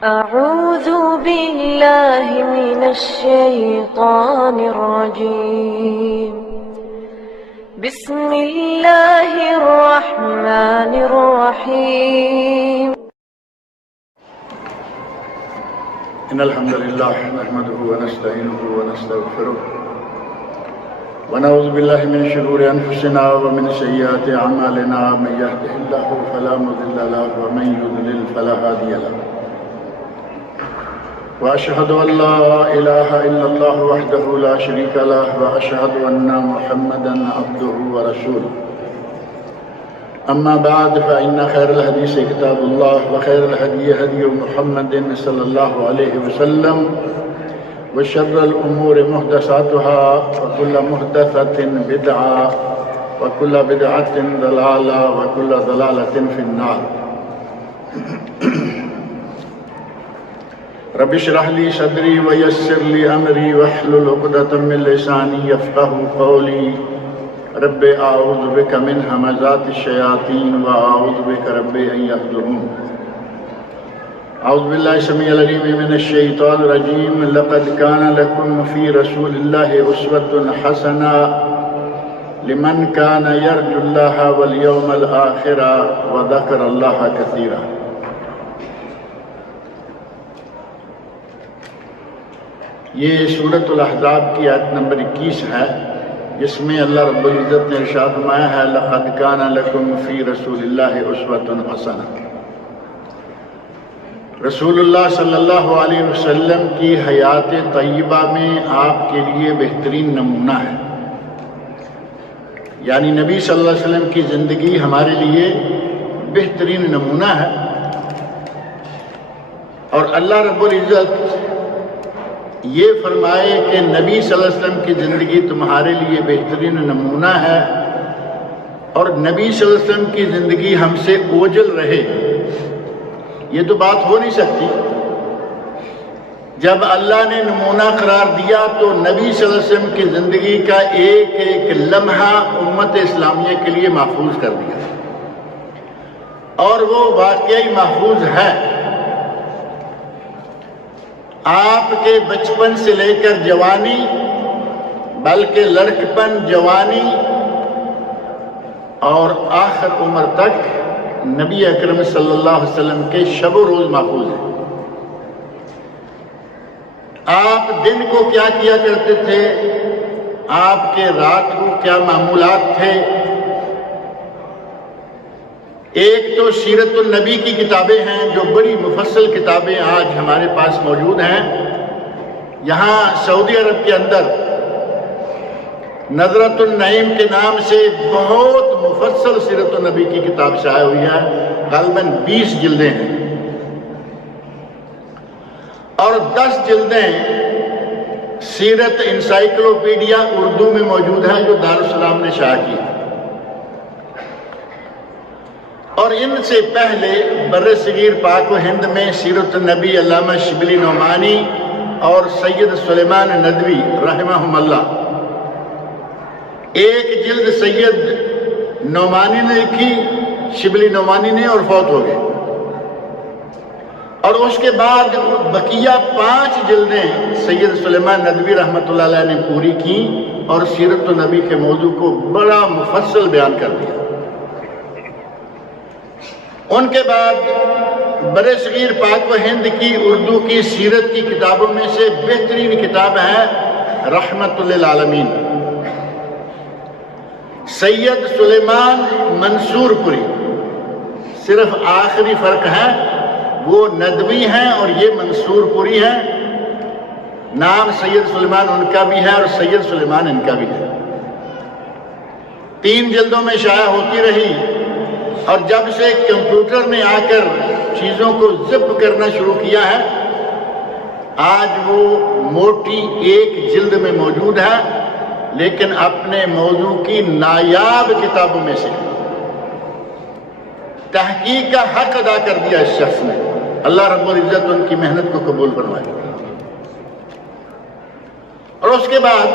أعوذ بالله من الشيطان الرجيم. بسم الله الرحمن الرحيم. إن الحمد لله نحمده ونستعينه ونستغفره ونعوذ بالله من شرور أنفسنا ومن سيئات أعمالنا. من يهده الله فلا مضل له ومن يضلل فلا هادي له. وأشهد أن لا إله إلا الله وحده لا شريك له وأشهد أن محمدا عبده ورسوله. أما بعد فإن خير الحديث كتاب الله وخير الهدي هدي محمد صلى الله عليه وسلم وشر الأمور محدثاتها وكل محدثة بدعة وكل بدعة ضلالة وكل ضلالة في النار. رب اشرح لي صدري ويسر لي أمري واحلل عقدة من لساني يفقهوا قولي. رب أعوذ بك من همزات الشياطين وأعوذ بك رب أن يحضرون. أعوذ بالله السميع العليم من الشيطان الرجيم. لقد كان لكم في رسول الله أسوة حسنة لمن كان يرجو الله واليوم الآخر وذكر الله كثيرا. یہ سورۃ الاحزاب کی آیت نمبر 21 ہے، جس میں اللہ رب العزت نے ارشاد فرمایا ہے لقد کان لکم فی رسول اللہ اسوۃ حسنہ. رسول اللہ صلی اللہ علیہ وسلم کی حیات طیبہ میں آپ کے لیے بہترین نمونہ ہے. یعنی نبی صلی اللہ علیہ وسلم کی زندگی ہمارے لیے بہترین نمونہ ہے. اور اللہ رب العزت یہ فرمائے کہ نبی صلی اللہ علیہ وسلم کی زندگی تمہارے لیے بہترین نمونہ ہے اور نبی صلی اللہ علیہ وسلم کی زندگی ہم سے اوجل رہے، یہ تو بات ہو نہیں سکتی. جب اللہ نے نمونہ قرار دیا تو نبی صلی اللہ علیہ وسلم کی زندگی کا ایک ایک لمحہ امت اسلامیہ کے لیے محفوظ کر دیا، اور وہ واقعی محفوظ ہے. آپ کے بچپن سے لے کر جوانی، بلکہ لڑکپن، جوانی اور آخر عمر تک نبی اکرم صلی اللہ علیہ وسلم کے شب و روز محفوظ ہیں. آپ دن کو کیا کیا کرتے تھے، آپ کے رات کو کیا معمولات تھے. ایک تو سیرت النبی کی کتابیں ہیں جو بڑی مفصل کتابیں آج ہمارے پاس موجود ہیں. یہاں سعودی عرب کے اندر نظرۃ النعیم کے نام سے بہت مفصل سیرت النبی کی کتاب شائع ہوئی ہے، غالباً 20 جلدیں ہیں، اور 10 جلدیں سیرت انسائیکلوپیڈیا اردو میں موجود ہے جو دارالسلام نے شائع کی. اور ان سے پہلے برصغیر پاک و ہند میں سیرت النبی علامہ شبلی نعمانی اور سید سلیمان ندوی رحمہم اللہ، ایک جلد سید نعمانی نے لکھی، شبلی نعمانی نے، اور فوت ہو گئے. اور اس کے بعد بقیہ 5 جلدیں سید سلیمان ندوی رحمۃ اللہ علیہ نے پوری کی اور سیرت النبی کے موضوع کو بڑا مفصل بیان کر دیا. ان کے بعد برصغیر پاک و ہند کی اردو کی سیرت کی کتابوں میں سے بہترین کتاب ہے رحمت للعالمین، سید سلیمان منصور پوری. صرف آخری فرق ہے، وہ ندوی ہیں اور یہ منصور پوری ہیں. نام سید سلیمان ان کا بھی ہے اور سید سلیمان ان کا بھی ہے. 3 جلدوں میں شائع ہوتی رہی، اور جب سے کمپیوٹر نے آ کر چیزوں کو زپ کرنا شروع کیا ہے، آج وہ موٹی 1 جلد میں موجود ہے، لیکن اپنے موضوع کی نایاب کتابوں میں سے تحقیق کا حق ادا کر دیا اس شخص نے. اللہ رب العزت ان کی محنت کو قبول فرمائے. اور اس کے بعد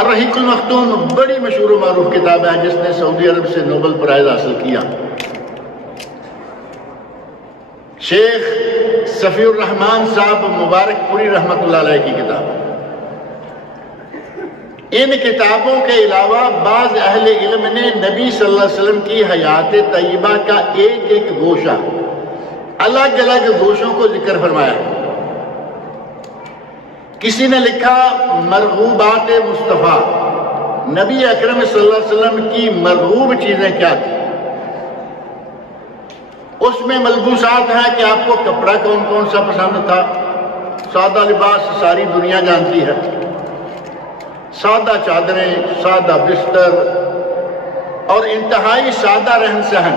الرحیق المختوم بڑی مشہور و معروف کتاب ہے جس نے سعودی عرب سے نوبل پرائز حاصل کیا. شیخ صفی الرحمان صاحب مبارک پوری رحمۃ اللہ علیہ کی کتاب. ان کتابوں کے علاوہ بعض اہل علم نے نبی صلی اللہ علیہ وسلم کی حیات طیبہ کا ایک ایک گوشہ، الگ الگ گوشوں کو ذکر فرمایا. کسی نے لکھا مرغوبات مصطفیٰ، نبی اکرم صلی اللہ علیہ وسلم کی مرغوب چیزیں کیا تھیں. اس میں ملبوسات ہیں کہ آپ کو کپڑا کون کون سا پسند تھا. سادہ لباس ساری دنیا جانتی ہے، سادہ چادریں، سادہ بستر اور انتہائی سادہ رہن سہن.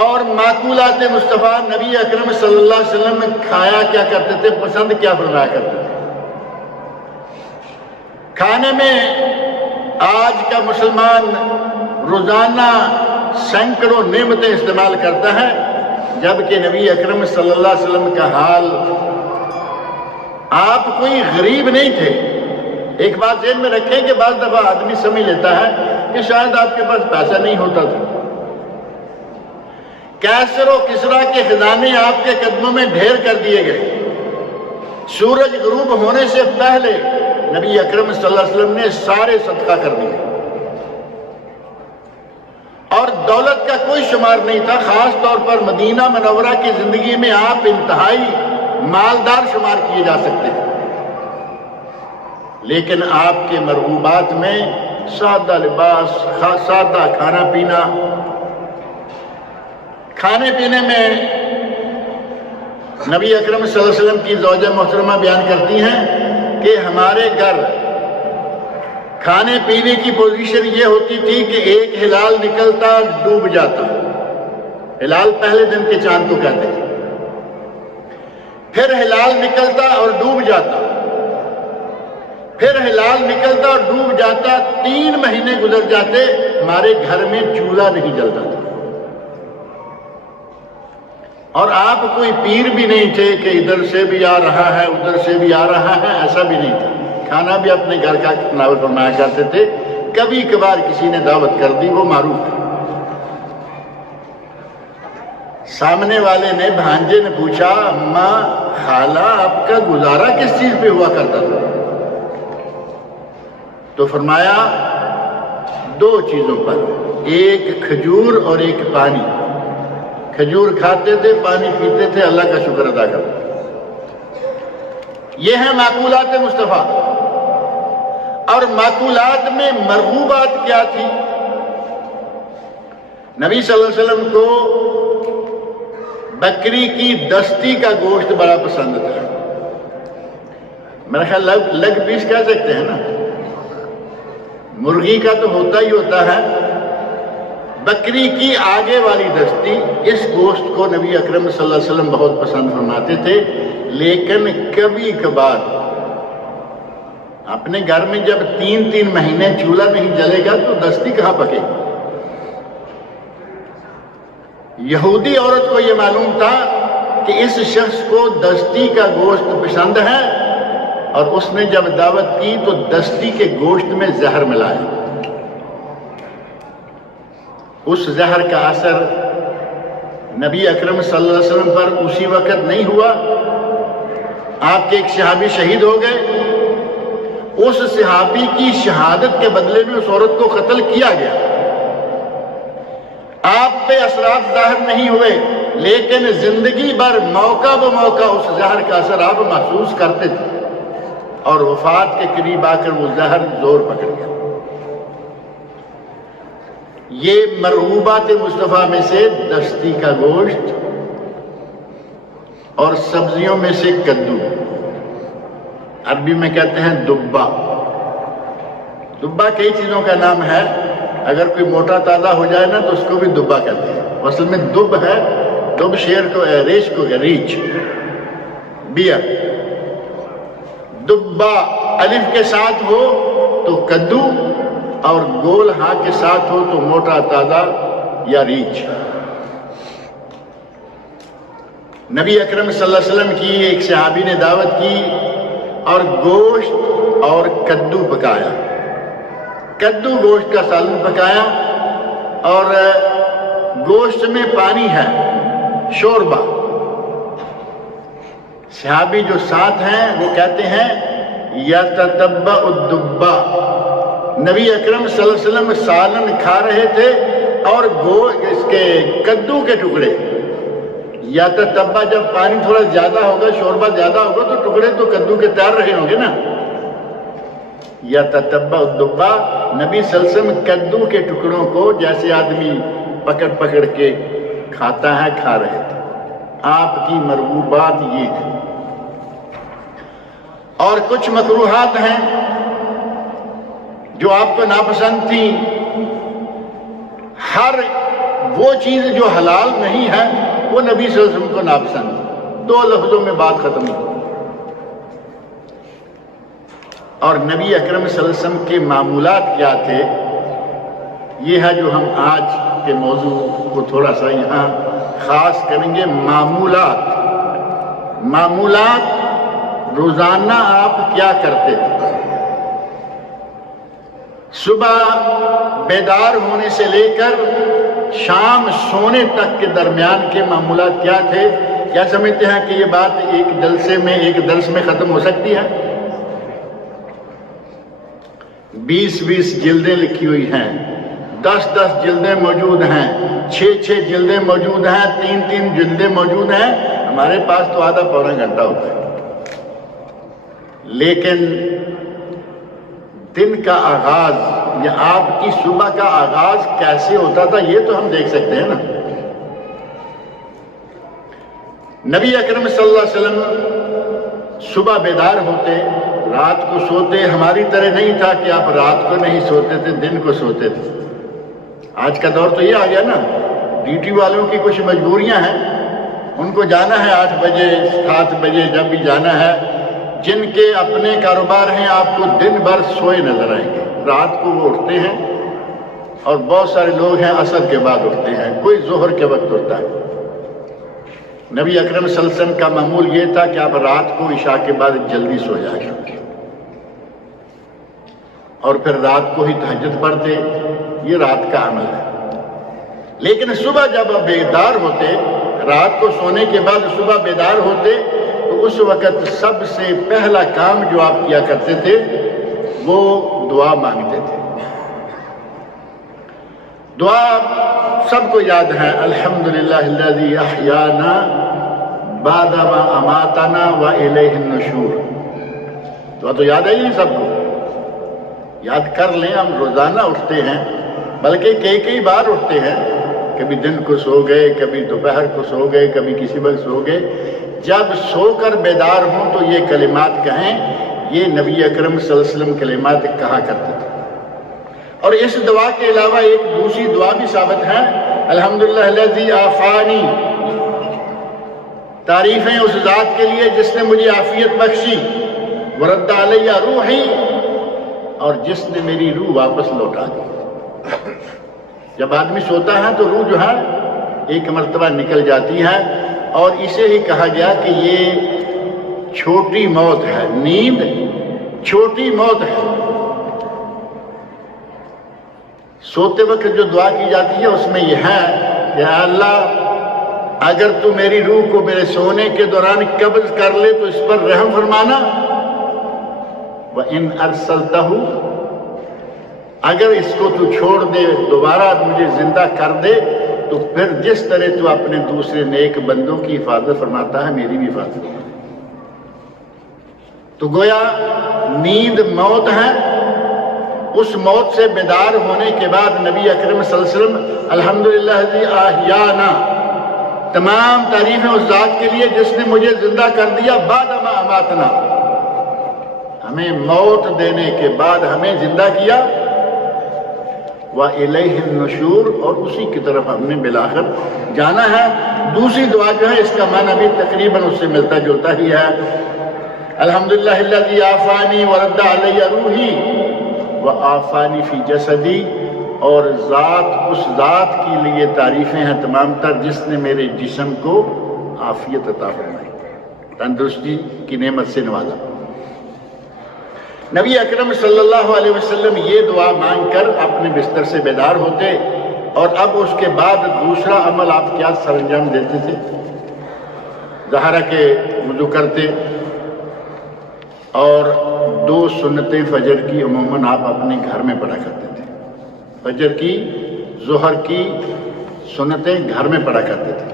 اور معقولات مصطفیٰ، نبی اکرم صلی اللہ علیہ وسلم کھایا کیا کرتے تھے، پسند کیا فرمایا کرتے تھے. کھانے میں آج کا مسلمان روزانہ سینکڑوں نعمتیں استعمال کرتا ہے، جبکہ نبی اکرم صلی اللہ علیہ وسلم کا حال، آپ کوئی غریب نہیں تھے. ایک بات ذہن میں رکھیں کہ بعض دفعہ آدمی سمجھ لیتا ہے کہ شاید آپ کے پاس پیسہ نہیں ہوتا تھا. کیسر و کسرا کے خزانے آپ کے قدموں میں ڈھیر کر دیے گئے. سورج غروب ہونے سے پہلے نبی اکرم صلی اللہ علیہ وسلم نے سارے صدقہ کر دیے، اور دولت کا کوئی شمار نہیں تھا. خاص طور پر مدینہ منورہ کی زندگی میں آپ انتہائی مالدار شمار کیے جا سکتے ہیں. لیکن آپ کے مرغوبات میں سادہ لباس، سادہ کھانا پینا. کھانے پینے میں نبی اکرم صلی اللہ علیہ وسلم کی زوجہ محترمہ بیان کرتی ہیں کہ ہمارے گھر کھانے پینے کی پوزیشن یہ ہوتی تھی کہ ایک ہلال نکلتا ڈوب جاتا. ہلال پہلے دن کے چاند کو کہتے ہیں. پھر ہلال نکلتا اور ڈوب جاتا، پھر ہلال نکلتا اور ڈوب جاتا. 3 مہینے گزر جاتے، ہمارے گھر میں چولہا نہیں جلتا تھا. اور آپ کوئی پیر بھی نہیں تھے کہ ادھر سے بھی آ رہا ہے ادھر سے بھی آ رہا ہے، ایسا بھی نہیں تھا. کھانا بھی اپنے گھر کا تناول فرمایا کرتے تھے. کبھی کبھار کسی نے دعوت کر دی، وہ معروف ہے. سامنے والے نے، بھانجے نے پوچھا، اماں خالہ آپ کا گزارا کس چیز پہ ہوا کرتا تھا؟ تو فرمایا 2 چیزوں پر، ایک کھجور اور ایک پانی. کھجور کھاتے تھے، پانی پیتے تھے، اللہ کا شکر ادا کرتے. یہ ہیں معقولات مصطفیٰ. اور معقولات میں مرغوبات کیا تھی؟ نبی صلی اللہ علیہ وسلم کو بکری کی دستی کا گوشت بڑا پسند تھا. میرا خیال لگ پیس کہہ سکتے ہیں نا، مرغی کا تو ہوتا ہی ہوتا ہے. بکری کی آگے والی دستی، اس گوشت کو نبی اکرم صلی اللہ علیہ وسلم بہت پسند فرماتے تھے. لیکن کبھی کبھار اپنے گھر میں جب 3 مہینے چولہا نہیں جلے گا تو دستی کہاں پکے گی. یہودی عورت کو یہ معلوم تھا کہ اس شخص کو دستی کا گوشت پسند ہے، اور اس نے جب دعوت کی تو دستی کے گوشت میں زہر ملایا. اس زہر کا اثر نبی اکرم صلی اللہ علیہ وسلم پر اسی وقت نہیں ہوا. آپ کے ایک صحابی شہید ہو گئے. اس صحابی کی شہادت کے بدلے میں اس عورت کو قتل کیا گیا. آپ پہ اثرات ظاہر نہیں ہوئے، لیکن زندگی بھر موقع بموقع اس زہر کا اثر آپ محسوس کرتے تھے، اور وفات کے قریب آ کر وہ زہر زور پکڑ گیا. یہ مرغوبات مصطفیٰ میں سے دستی کا گوشت، اور سبزیوں میں سے کدو. عربی میں کہتے ہیں دبا. دبا کئی چیزوں کا نام ہے. اگر کوئی موٹا تازہ ہو جائے نا تو اس کو بھی دبا کہتے ہیں. اصل میں دب ہے، دب شیر کو، ریچھ کو، ریچھ بیئر. دبا الف کے ساتھ ہو تو کدو، اور گول ہاں کے ساتھ ہو تو موٹا تازہ یا ریچھ. نبی اکرم صلی اللہ علیہ وسلم کی ایک صحابی نے دعوت کی اور گوشت اور کدو پکایا. کدو گوشت کا سالن پکایا، اور گوشت میں پانی ہے. شوربہ۔ صحابی جو ساتھ ہیں وہ کہتے ہیں یتتبع الدبا، نبی اکرم صلی اللہ علیہ وسلم سالن کھا رہے تھے اور اس کے کدو کے ٹکڑے، یتتبع جب پانی تھوڑا زیادہ ہوگا، شوربہ زیادہ ہوگا تو ٹکڑے تو کدو کے تیر رہے ہوں گے نا۔ یتتبع الدبا، نبی صلی اللہ علیہ وسلم کدو کے ٹکڑوں کو جیسے آدمی پکڑ پکڑ کے کھاتا ہے کھا رہے تھے۔ آپ کی مرغوبات یہ ہیں۔ اور کچھ مکروہات ہیں جو آپ کو ناپسند تھی۔ ہر وہ چیز جو حلال نہیں ہے وہ نبی صلی اللہ علیہ وسلم کو ناپسند تھی۔ 2 لفظوں میں بات ختم ہوئی۔ اور نبی اکرم صلی اللہ علیہ وسلم کے معمولات کیا تھے، یہ ہے جو ہم آج کے موضوع کو تھوڑا سا یہاں خاص کریں گے۔ معمولات روزانہ آپ کیا کرتے تھے؟ صبح بیدار ہونے سے لے کر شام سونے تک کے درمیان کے معمولات کیا تھے؟ کیا سمجھتے ہیں کہ یہ بات ایک جلسے میں، ایک درس میں ختم ہو سکتی ہے؟ 20 جلدیں لکھی ہوئی ہیں، 10 جلدیں موجود ہیں، 6 جلدیں موجود ہیں، 3 جلدیں موجود ہیں۔ ہمارے پاس تو آدھا پونا گھنٹہ ہوتا ہے۔ لیکن دن کا آغاز یا آپ کی صبح کا آغاز کیسے ہوتا تھا یہ تو ہم دیکھ سکتے ہیں نا۔ نبی اکرم صلی اللہ علیہ وسلم صبح بیدار ہوتے، رات کو سوتے۔ ہماری طرح نہیں تھا کہ آپ رات کو نہیں سوتے تھے، دن کو سوتے تھے۔ آج کا دور تو یہ آ گیا نا، ڈیوٹی والوں کی کچھ مجبوریاں ہیں، ان کو جانا ہے 8 بجے 7 بجے جب بھی جانا ہے۔ جن کے اپنے کاروبار ہیں آپ کو دن بھر سوئے نظر آئیں گے، رات کو وہ اٹھتے ہیں، اور بہت سارے لوگ ہیں عصر کے بعد اٹھتے ہیں، کوئی ظہر کے وقت اٹھتا ہے۔ نبی اکرم صلی اللہ علیہ وسلم کا معمول یہ تھا کہ آپ رات کو عشاء کے بعد جلدی سو جایا کرتے اور پھر رات کو ہی تہجد پڑھتے۔ یہ رات کا عمل ہے۔ لیکن صبح جب آپ بیدار ہوتے، رات کو سونے کے بعد صبح بیدار ہوتے، تو اس وقت سب سے پہلا کام جو آپ کیا کرتے تھے وہ دعا مانگتے تھے۔ دعا سب کو یاد ہے، الحمدللہ الذی احیانا بعد ما اماتنا والیہ النشور۔ دعا تو یاد ہے ہی سب کو، یاد کر لیں۔ ہم روزانہ اٹھتے ہیں، بلکہ کئی بار اٹھتے ہیں، کبھی دن کو سو گئے، کبھی دوپہر کو سو گئے، کبھی کسی وقت سو گئے۔ جب سو کر بیدار ہوں تو یہ کلمات کہیں۔ یہ نبی اکرم صلی اللہ علیہ وسلم کلمات کہا کرتے تھے۔ اور اس دعا کے علاوہ ایک دوسری دعا بھی ثابت ہے، الحمدللہ الذی عافانی، تعریفیں اس ذات کے لیے جس نے مجھے عافیت بخشی، ورد علیہ روحی، اور جس نے میری روح واپس لوٹا دی۔ جب آدمی سوتا ہے تو روح جو ہے ایک مرتبہ نکل جاتی ہے، اور اسے ہی کہا گیا کہ یہ چھوٹی موت ہے، نیند چھوٹی موت ہے۔ سوتے وقت جو دعا کی جاتی ہے اس میں یہ ہے کہ اللہ اگر تو میری روح کو میرے سونے کے دوران قبض کر لے تو اس پر رحم فرمانا، وَإِنْ أَرْسَلْتَهُ، اگر اس کو تو چھوڑ دے، دوبارہ مجھے زندہ کر دے، تو پھر جس طرح تو اپنے دوسرے نیک بندوں کی حفاظت فرماتا ہے میری بھی حفاظت فرماتا ہے۔ تو گویا نیند موت ہے۔ اس موت سے بیدار ہونے کے بعد نبی اکرم صلی اللہ علیہ وسلم الحمدللہ الذی احیانا، تمام تعریفیں اس ذات کے لیے جس نے مجھے زندہ کر دیا، بعد ما اماتنا، ہمیں موت دینے کے بعد ہمیں زندہ کیا، وَإِلَيْهِ النُّشُورُ، اور اسی کی طرف ہم نے بالآخر جانا ہے۔ دوسری دعا جو ہے اس کا معنی بھی تقریباً اس سے ملتا جلتا ہی ہے، الحمدللہ الذی عافانی ورد علی روحی وعافانی فی جسدی، اور اس ذات کے لیے تعریفیں ہیں تمام تر جس نے میرے جسم کو عافیت عطا فرمائی، تندرستی کی نعمت سے نوازا۔ نبی اکرم صلی اللہ علیہ وسلم یہ دعا مانگ کر اپنے بستر سے بیدار ہوتے، اور اب اس کے بعد دوسرا عمل آپ کیا سر انجام دیتے تھے؟ ظاہر ہے کہ وضو کرتے اور 2 سنتیں فجر کی عموماً آپ اپنے گھر میں پڑھا کرتے تھے. فجر کی، ظہر کی سنتیں گھر میں پڑھا کرتے تھے.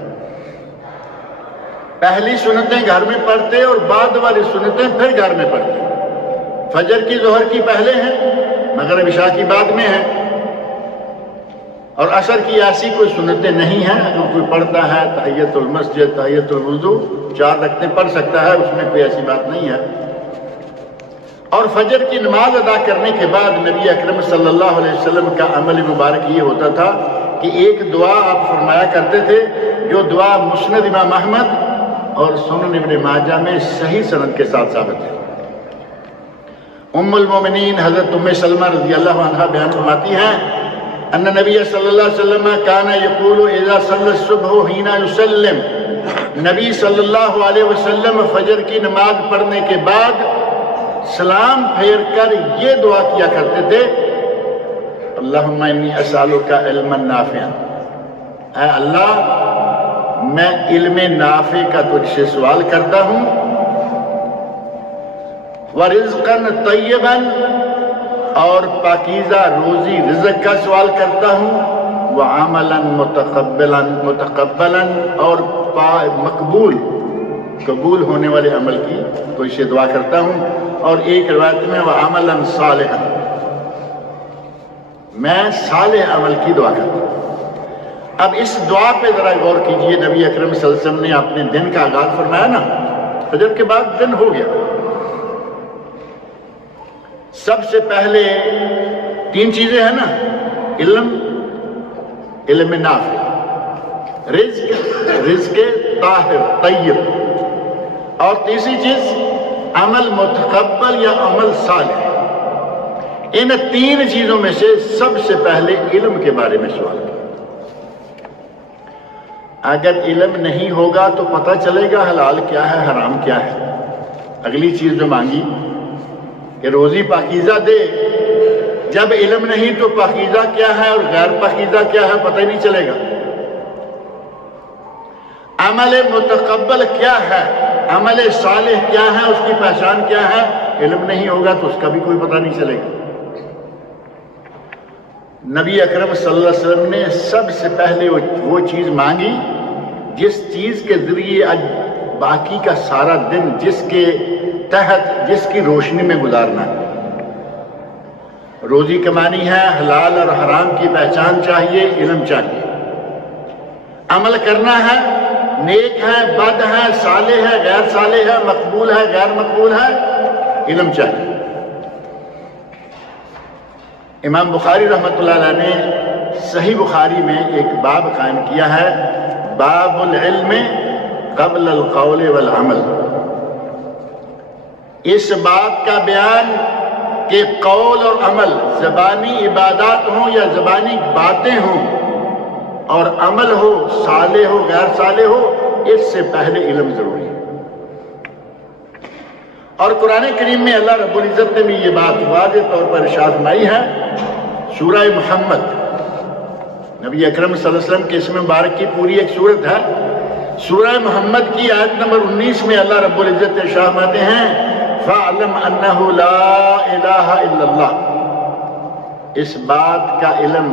پہلی سنتیں گھر میں پڑھتے اور بعد والی سنتیں پھر گھر میں پڑھتے. فجر کی، ظہر کی پہلے ہیں، مغرب عشاء کی بعد میں ہیں، اور عصر کی ایسی کوئی سنتیں نہیں ہیں. اگر کوئی پڑھتا ہے تحیت المسجد، تحیت الوضو 4 رکعتیں پڑھ سکتا ہے، اس میں کوئی ایسی بات نہیں ہے. اور فجر کی نماز ادا کرنے کے بعد نبی اکرم صلی اللہ علیہ وسلم کا عمل مبارک یہ ہوتا تھا کہ ایک دعا آپ فرمایا کرتے تھے، جو دعا مسند امام احمد اور سنن ابن ماجہ میں صحیح سند کے ساتھ ثابت ہے. ام المومنین حضرت ام سلمہ رضی اللہ عنہا بیان فرماتی ہیں ان نبی صلی اللہ علیہ وسلم کان یقول اذا صلی الصبح حین یسلم، نبی صلی اللہ علیہ وسلم فجر کی نماز پڑھنے کے بعد سلام پھیر کر یہ دعا کیا کرتے تھے، اللہم انی اسألک علما نافعا، اے اللہ میں علم نافع کا تجھ سے سوال کرتا ہوں، ورزقا طیبا اور پاکیزہ روزی رزق کا سوال کرتا ہوں، وعملا متقبلا اور قبول ہونے والے عمل کی تجھ سے دعا کرتا ہوں. اور ایک روایت میں وعملا صالحا، میں صالح عمل کی دعا کرتا ہوں. اب اس دعا پہ ذرا غور کیجئے. نبی اکرم صلی اللہ علیہ وسلم نے اپنے دن کا آغاز فرمایا نا، فجر کے بعد دن ہو گیا. سب سے پہلے 3 چیزیں ہیں نا، علم نافع، رزق طاہر طیب، اور تیسری چیز عمل متقبل یا عمل صالح. ان 3 چیزوں میں سے سب سے پہلے علم کے بارے میں سوال کیا. اگر علم نہیں ہوگا تو پتہ چلے گا حلال کیا ہے حرام کیا ہے. اگلی چیز جو مانگی کہ روزی پاکیزہ دے، جب علم نہیں تو پاکیزہ کیا ہے اور غیر پاکیزہ کیا ہے پتہ ہی نہیں چلے گا. عمل متقبل کیا ہے، عمل صالح کیا ہے، اس کی پہچان کیا ہے، علم نہیں ہوگا تو اس کا بھی کوئی پتہ نہیں چلے گا. نبی اکرم صلی اللہ علیہ وسلم نے سب سے پہلے وہ چیز مانگی جس چیز کے ذریعے آج باقی کا سارا دن جس کے تحت جس کی روشنی میں گزارنا ہے. روزی کمانی ہے، حلال اور حرام کی پہچان چاہیے، علم چاہیے. عمل کرنا ہے، نیک ہے، بد ہے، صالح ہے، غیر صالح ہے، مقبول ہے، غیر مقبول ہے، علم چاہیے. امام بخاری رحمۃ اللہ علیہ نے صحیح بخاری میں ایک باب قائم کیا ہے، باب العلم قبل القول والعمل. اس بات کا بیان کہ قول اور عمل، زبانی عبادات ہوں یا زبانی باتیں ہوں، اور عمل ہو، صالح ہو غیر صالح ہو، اس سے پہلے علم ضروری ہے. اور قرآن کریم میں اللہ رب العزت نے بھی یہ بات واضح طور پر ارشاد فرمائی ہے. سورہ محمد، نبی اکرم صلی اللہ علیہ وسلم کے اسم مبارک کی پوری ایک سورت ہے. سورہ محمد کی آیت نمبر 19 میں اللہ رب العزت ارشاد فرماتے ہیں فَاعْلَمْ أَنَّهُ لَا إِلَٰهَ إِلَّا اللَّهُ. اس بات کا علم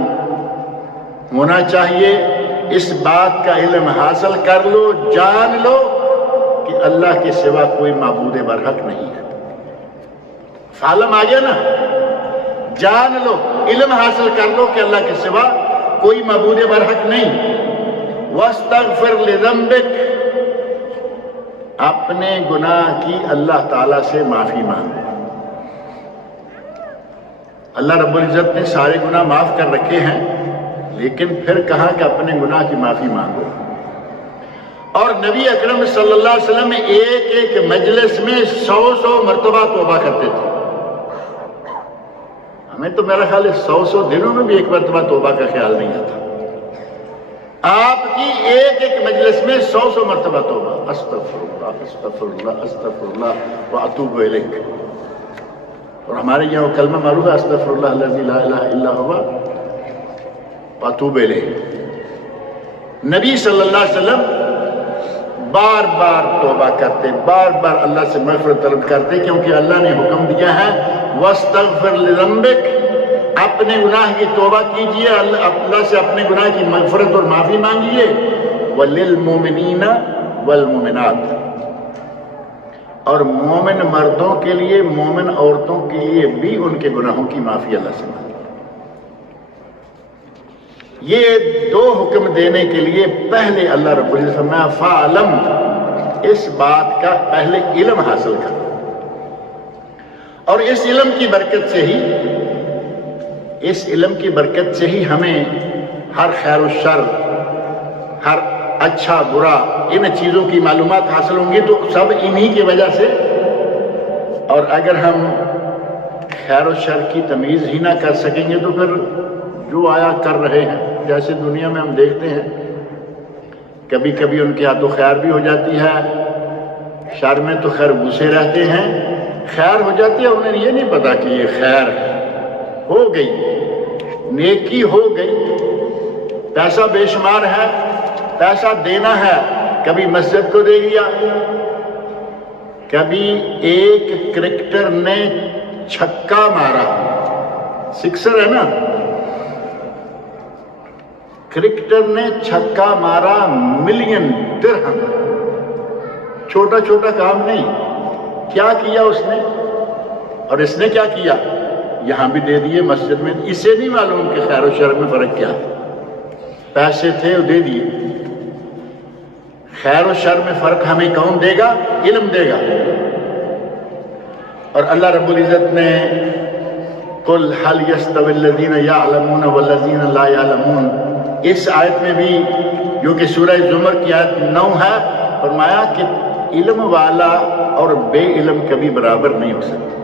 ہونا چاہیے، اس بات کا علم حاصل کر لو، جان لو کہ اللہ کے سوا کوئی معبود برحق نہیں ہے. فعلم آ گیا نا، جان لو، علم حاصل کر لو کہ اللہ کے سوا کوئی معبود برحق نہیں. وَاسْتَغْفِرْ لِذَنبِكَ، اپنے گناہ کی اللہ تعالیٰ سے معافی مانگو. اللہ رب العزت نے سارے گناہ معاف کر رکھے ہیں، لیکن پھر کہا کہ اپنے گناہ کی معافی مانگو. اور نبی اکرم صلی اللہ علیہ وسلم ایک ایک مجلس میں 100 مرتبہ توبہ کرتے تھے. ہمیں تو میرا خیال ہے 100 دنوں میں بھی ایک مرتبہ توبہ کا خیال نہیں آتا. آپ کی ایک ایک مجلس میں 100 مرتبہ توبہ، استغفر اللہ استغفر اللہ استغفر اللہ واتوب الیک. اور ہمارے یہاں کلمہ معروف ہے استغفر اللہ الذی لا الہ الا هو واتوب الیہ۔ نبی صلی اللہ علیہ وسلم بار بار توبہ کرتے، بار بار اللہ سے مغفرت طلب کرتے، کیونکہ اللہ نے حکم دیا ہے وَاسْتَغْفِرْ لِذَنبِكَ، اپنے گناہ کی توبہ کیجئے، اللہ سے اپنے گناہ کی مغفرت اور معافی مانگیے، وَلِلْمُؤْمِنِينَ وَالْمُؤْمِنَاتِ، اور مومن مردوں کے لیے مومن عورتوں کے لیے بھی ان کے گناہوں کی معافی اللہ سے مانگیے۔ یہ دو حکم دینے کے لیے پہلے اللہ رب العزت فرمایا فَعْلَمْ، اس بات کا پہلے علم حاصل کر، اور اس علم کی برکت سے ہی ہمیں ہر خیر و شر، ہر اچھا برا، ان چیزوں کی معلومات حاصل ہوں گی، تو سب انہی کی وجہ سے۔ اور اگر ہم خیر و شر کی تمیز ہی نہ کر سکیں گے تو پھر جو آیا کر رہے ہیں، جیسے دنیا میں ہم دیکھتے ہیں کبھی کبھی ان کے ہاتھوں خیر بھی ہو جاتی ہے، شر میں تو خیر گھسے رہتے ہیں، خیر ہو جاتی ہے انہیں یہ نہیں پتا کہ یہ خیر ہو گئی، نیکی ہو گئی، پیسہ بے شمار ہے، پیسہ دینا ہے، کبھی مسجد کو دے دیا، کبھی ایک کرکٹر نے چھکا مارا، سکسر ہے نا، کرکٹر نے چھکا مارا ملین درہم، چھوٹا چھوٹا کام نہیں، کیا کیا اس نے، اور اس نے کیا کیا، یہاں بھی دے دیے مسجد میں، اسے نہیں معلوم کہ خیر و شر میں فرق کیا ہے، پیسے تھے وہ دے دیے۔ خیر و شر میں فرق ہمیں کون دے گا؟ علم دے گا۔ اور اللہ رب العزت نے قُلْ هَلْ يَسْتَوِي الَّذِينَ يَعْلَمُونَ وَالَّذِينَ لَا يَعْلَمُونَ، اس آیت میں بھی جو کہ سورہ زمر کی آیت 9 ہے، فرمایا کہ علم والا اور بے علم کبھی برابر نہیں ہو سکتے۔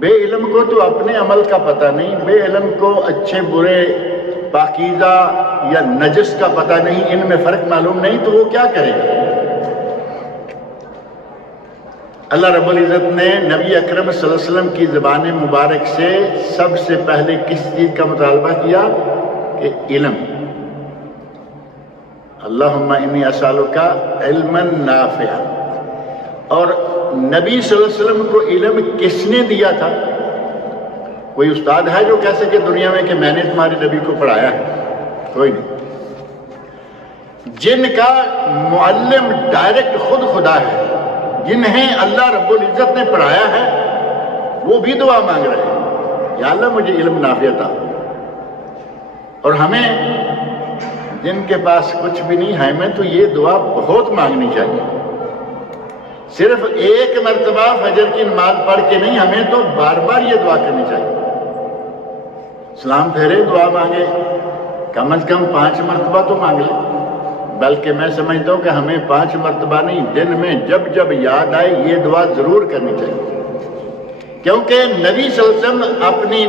بے علم کو تو اپنے عمل کا پتہ نہیں، بے علم کو اچھے برے، پاکیزہ یا نجس کا پتہ نہیں، ان میں فرق معلوم نہیں، تو وہ کیا کرے گا؟ اللہ رب العزت نے نبی اکرم صلی اللہ علیہ وسلم کی زبان مبارک سے سب سے پہلے کس چیز کا مطالبہ کیا؟ کہ علم۔ اللہم انی اسألک علما نافعا، اور نبی صلی اللہ علیہ وسلم کو علم کس نے دیا تھا؟ کوئی استاد ہے جو کہہ سکے دنیا میں کہ میں نے تمہارے نبی کو پڑھایا ہے؟ کوئی نہیں۔ جن کا معلم ڈائریکٹ خود خدا ہے، جنہیں اللہ رب العزت نے پڑھایا ہے، وہ بھی دعا مانگ رہے ہیں یا اللہ مجھے علم نافع عطا۔ اور ہمیں جن کے پاس کچھ بھی نہیں ہے، ہمیں تو یہ دعا بہت مانگنی چاہیے، صرف ایک مرتبہ فجر کی نماز پڑھ کے نہیں، ہمیں تو بار بار یہ دعا کرنی چاہیے۔ سلام پھیرے دعا مانگے، کم از کم 5 مرتبہ تو مانگ لیں، بلکہ میں سمجھتا ہوں کہ ہمیں 5 مرتبہ نہیں، دن میں جب جب یاد آئے یہ دعا ضرور کرنی چاہیے، کیونکہ نبی صلی اللہ علیہ وسلم اپنی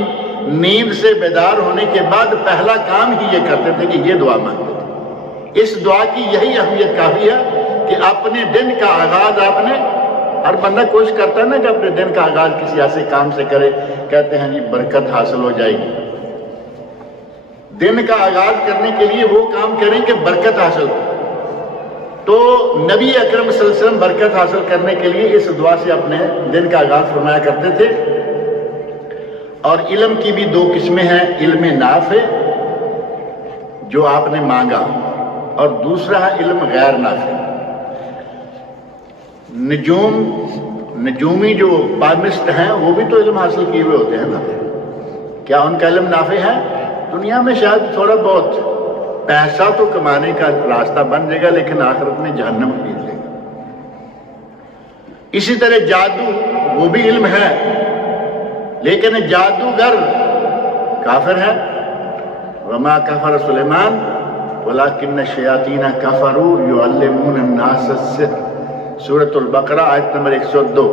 نیند سے بیدار ہونے کے بعد پہلا کام ہی یہ کرتے تھے کہ یہ دعا مانگتے تھے۔ اس دعا کی یہی اہمیت کافی ہے کہ اپنے دن کا آغاز آپ نے، ہر بندہ کوشش کرتا ہے نا کہ اپنے دن کا آغاز کسی ایسے کام سے کرے، کہتے ہیں جی برکت حاصل ہو جائے گی۔ دن کا آغاز کرنے کے لیے وہ کام کریں کہ برکت حاصل ہو، تو نبی اکرم صلی اللہ علیہ وسلم برکت حاصل کرنے کے لیے اس دعا سے اپنے دن کا آغاز فرمایا کرتے تھے۔ اور علم کی بھی 2 قسمیں ہیں، علم نافع جو آپ نے مانگا، اور دوسرا ہے علم غیر نافع۔ نجومی جو پالمسٹ ہیں وہ بھی تو علم حاصل کیے ہوئے ہوتے ہیں نا، کیا ان کا علم نافع ہے؟ دنیا میں شاید تھوڑا بہت پیسہ تو کمانے کا راستہ بن جائے گا، لیکن آخرت میں جہنم خرید لے گا۔ اسی طرح جادو، وہ بھی علم ہے، لیکن جادوگر کافر ہے۔ وما کفر سلیمان ولکن الشیاطین کفروا یعلمون الناس السحر، سورۃ البقرہ آیت نمبر 102۔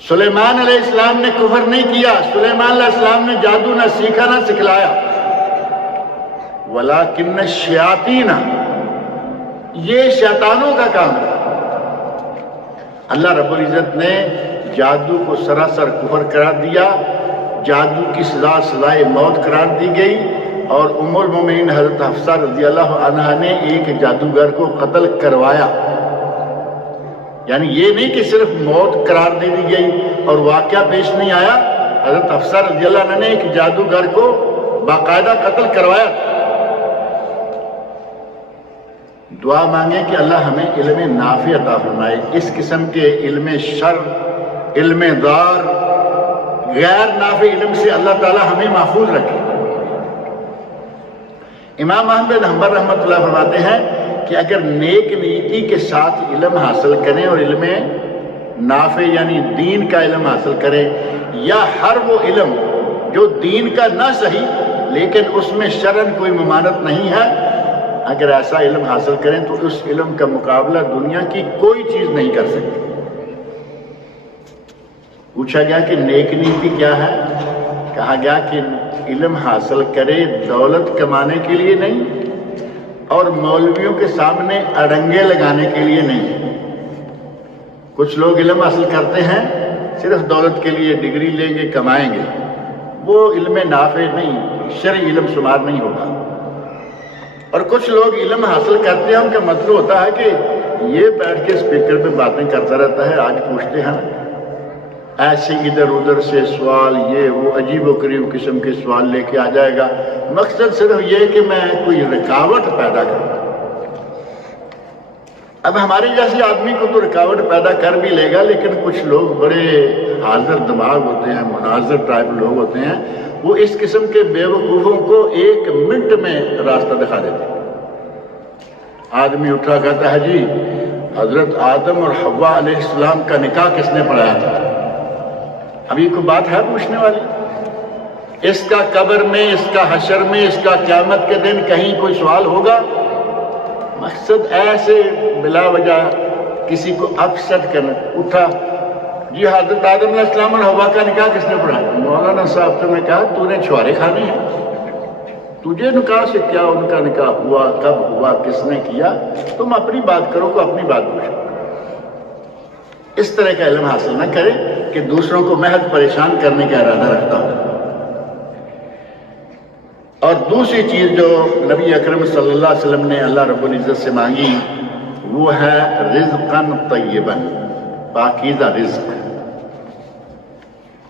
سلیمان علیہ السلام نے کفر نہیں کیا، سلیمان علیہ السلام نے جادو نہ سیکھا نہ سکھلایا، ولیکن الشیاطین، یہ شیطانوں کا کام ہے۔ اللہ رب العزت نے جادو کو سراسر کفر قرار دیا، جادو کی سزا سزائے موت قرار دی گئی، اور ام المومنین حضرت حفصہ رضی اللہ عنہا نے ایک جادوگر کو قتل کروایا۔ یعنی یہ نہیں کہ صرف موت قرار دے دی گئی اور واقعہ پیش نہیں آیا، حضرت حفصہ رضی اللہ عنہ نے ایک جادوگر کو باقاعدہ قتل کروایا۔ دعا مانگیں کہ اللہ ہمیں علم نافع عطا فرمائے، اس قسم کے علم شر، علم ضار، غیر نافع علم سے اللہ تعالی ہمیں محفوظ رکھے۔ امام احمد بن حنبل رحمۃ اللہ فرماتے ہیں کہ اگر نیک نیتی کے ساتھ علم حاصل کریں اور علم نافع یعنی دین کا علم حاصل کریں، یا ہر وہ علم جو دین کا نہ صحیح لیکن اس میں شرعاً کوئی ممانعت نہیں ہے، اگر ایسا علم حاصل کریں تو اس علم کا مقابلہ دنیا کی کوئی چیز نہیں کر سکتی۔ پوچھا گیا کہ نیک نیتی کیا ہے؟ کہا گیا کہ علم حاصل کرے دولت کمانے کے لیے نہیں اور مولویوں کے سامنے اڑنگے لگانے کے لیے نہیں۔ کچھ لوگ علم حاصل کرتے ہیں صرف دولت کے لیے، ڈگری لیں گے کمائیں گے، وہ علم نافع نہیں، شرعی علم شمار نہیں ہوگا۔ اور کچھ لوگ علم حاصل کرتے ہیں، ان کا مطلب ہوتا ہے کہ یہ بیٹھ کے اسپیکر پہ باتیں کرتا رہتا ہے، آج پوچھتے ہیں ایسے ادھر ادھر سے سوال، یہ وہ عجیب و غریب قسم کے سوال لے کے آ جائے گا، مقصد صرف یہ کہ میں کوئی رکاوٹ پیدا کروں۔ اب ہمارے جیسے آدمی کو تو رکاوٹ پیدا کر بھی لے گا، لیکن کچھ لوگ بڑے حاضر دماغ ہوتے ہیں، مناظر ٹائپ لوگ ہوتے ہیں، وہ اس قسم کے بے وقوفوں کو 1 منٹ میں راستہ دکھا دیتے ہیں۔ آدمی اٹھا کہتا ہے جی حضرت آدم اور حوا علیہ السلام کا نکاح کس نے پڑھایا تھا؟ ابھی کوئی بات ہے پوچھنے والی؟ اس کا قبر میں، اس کا حشر میں، اس کا قیامت کے دن کہیں کوئی سوال ہوگا؟ مقصد ایسے بلا وجہ کسی کو اپسٹ کرنا۔ اٹھا جی حضرت آدم علیہ السلام اور حوا کا نکاح کس نے پڑھایا؟ مولانا صاحب تو نے کہا تو نے چھوارے کھانے ہیں، تجھے نکاح سے کیا؟ ان کا نکاح ہوا، کب ہوا، کس نے کیا؟ تم اپنی بات کرو، کو اپنی بات پوچھو۔ اس طرح کا علم حاصل نہ کرے کہ دوسروں کو محض پریشان کرنے کا ارادہ رکھتا ہو۔ اور دوسری چیز جو نبی اکرم صلی اللہ علیہ وسلم نے اللہ رب العزت سے مانگی وہ ہے رزقاً طیباً، پاکیزہ رزق۔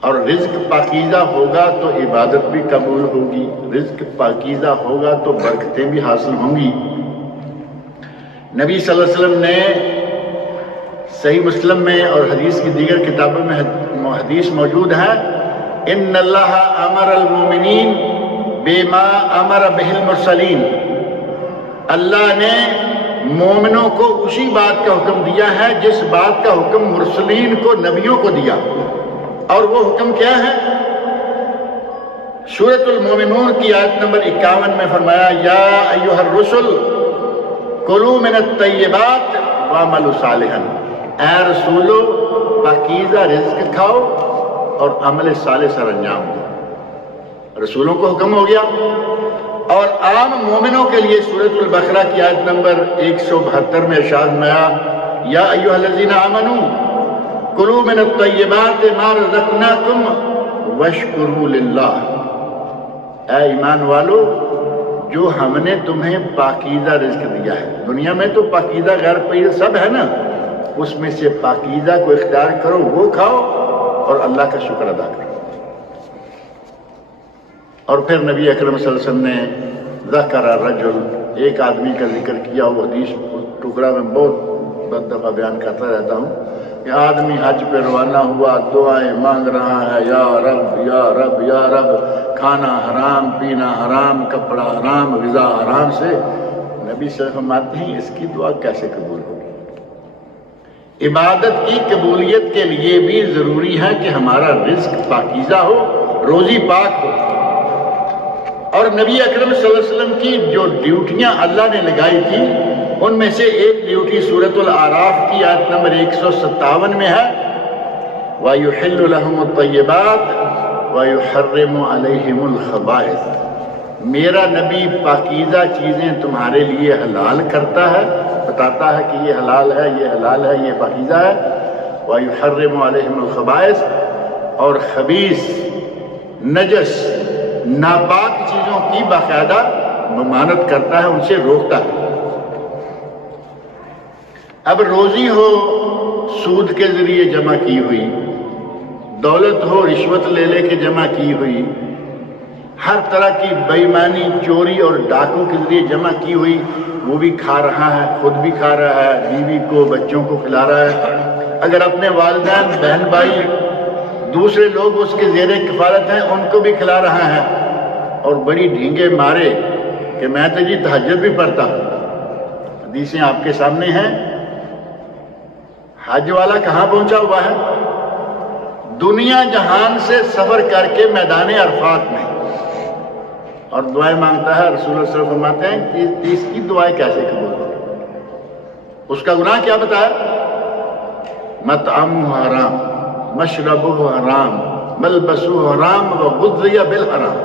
اور رزق پاکیزہ ہوگا تو عبادت بھی قبول ہوگی، رزق پاکیزہ ہوگا تو برکتیں بھی حاصل ہوں گی۔ نبی صلی اللہ علیہ وسلم نے صحیح مسلم میں اور حدیث کی دیگر کتابوں میں حدیث موجود ہے، ان اللہ امر المومنین بما امر بہ المرسلین، اللہ نے مومنوں کو اسی بات کا حکم دیا ہے جس بات کا حکم مرسلین کو، نبیوں کو دیا۔ اور وہ حکم کیا ہے؟ سورۃ المومنون کی آیت نمبر 51 میں فرمایا یا ایھا الرسل کلوا من الطیبات واعملوا صالحا، اے رسولو پاکیزہ رزق کھاؤ اور عمل صالح سر انجام دو۔ رسولوں کو حکم ہو گیا۔ اور عام مومنوں کے لیے سورۃ البقرہ کی آیت نمبر 172 میں ارشاد فرمایا یا ایھا الذین آمنوا کلوا من الطیبات ما رزقناکم واشکروا للہ، اے ایمان والو جو ہم نے تمہیں پاکیزہ رزق دیا ہے، دنیا میں تو پاکیزہ غیر پاکیزہ سب ہے نا، اس میں سے پاکیزہ کو اختیار کرو، وہ کھاؤ اور اللہ کا شکر ادا کرو۔ اور پھر نبی اکرم صلی اللہ علیہ وسلم نے ذکر الرجل، ایک آدمی کا ذکر کیا، وہ حدیث ٹکڑا میں بہت دفعہ بیان کرتا رہتا ہوں کہ آدمی حج پہ روانہ ہوا، دعائیں مانگ رہا ہے، یا رب یا رب یا رب، کھانا حرام، پینا حرام، کپڑا حرام، غذا حرام سے، نبی صلی اللہ علیہ وسلم فرماتے ہیں اس کی دعا کیسے قبول ہوگی؟ عبادت کی قبولیت کے لیے بھی ضروری ہے کہ ہمارا رزق پاکیزہ ہو، روزی پاک ہو۔ اور نبی اکرم صلی اللہ علیہ وسلم کی جو ڈیوٹیاں اللہ نے لگائی تھی ان میں سے ایک ڈیوٹی سورۃ الاعراف کی آیت نمبر 157 میں ہے وَيُحِلُّ لَهُمُ الطَّيِّبَاتِ وَيُحَرِّمُ عَلَيْهِمُ الْخَبَائِثَ، میرا نبی پاکیزہ چیزیں تمہارے لیے حلال کرتا ہے، بتاتا ہے کہ یہ حلال ہے، یہ حلال ہے، یہ پاکیزہ ہے، وَيُحَرِّمُ عَلَيْهِمُ الْخَبَائِثَ، اور خبیث نجس ناپاک چیزوں کی باقاعدہ ممانعت کرتا ہے، ان سے روکتا ہے۔ اب روزی ہو سود کے ذریعے جمع کی ہوئی، دولت ہو رشوت لے لے کے جمع کی ہوئی، ہر طرح کی بے ایمانی چوری اور ڈاکوں کے ذریعے جمع کی ہوئی، وہ بھی کھا رہا ہے، خود بھی کھا رہا ہے، بیوی کو بچوں کو کھلا رہا ہے، اگر اپنے والدین بہن بھائی دوسرے لوگ اس کے زیر کفالت ہیں ان کو بھی کھلا رہا ہے، اور بڑی ڈھینگے مارے کہ میں تو جی تہجد بھی پڑھتا ہوں۔ حدیثیں آپ کے سامنے ہیں۔ حج والا کہاں پہنچا ہوا ہے؟ دنیا جہان سے سفر کر کے میدان عرفات میں، اور دعائیں مانگتا ہے۔ رسول اللہ صلی اللہ علیہ وسلم فرماتے ہیں کہ اس کی دعائیں کیسے قبول ہوں؟ اس کا گناہ کیا بتایا؟ مطعمہ حرام، مشربہ حرام، ملبسہ حرام وغذی بالحرام۔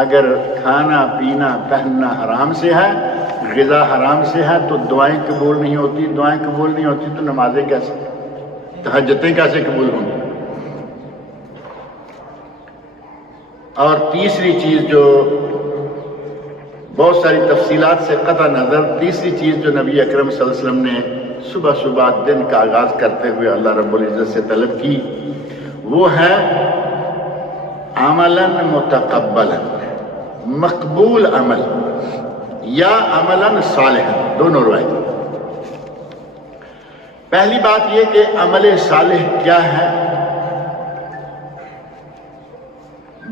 اگر کھانا پینا پہننا حرام سے ہے، غذا حرام سے ہے، تو دعائیں قبول نہیں ہوتی۔ دعائیں قبول نہیں ہوتی تو نمازیں کیسے، تہجدیں کیسے قبول ہوں گی؟ اور تیسری چیز جو بہت ساری تفصیلات سے قطع نظر، تیسری چیز جو نبی اکرم صلی اللہ علیہ وسلم نے صبح صبح دن کا آغاز کرتے ہوئے اللہ رب العزت سے طلب کی، وہ ہے عملاً متقبلاً، مقبول عمل یا عملاً صالحاً، دونوں روایت۔ پہلی بات یہ کہ عمل صالح کیا ہے؟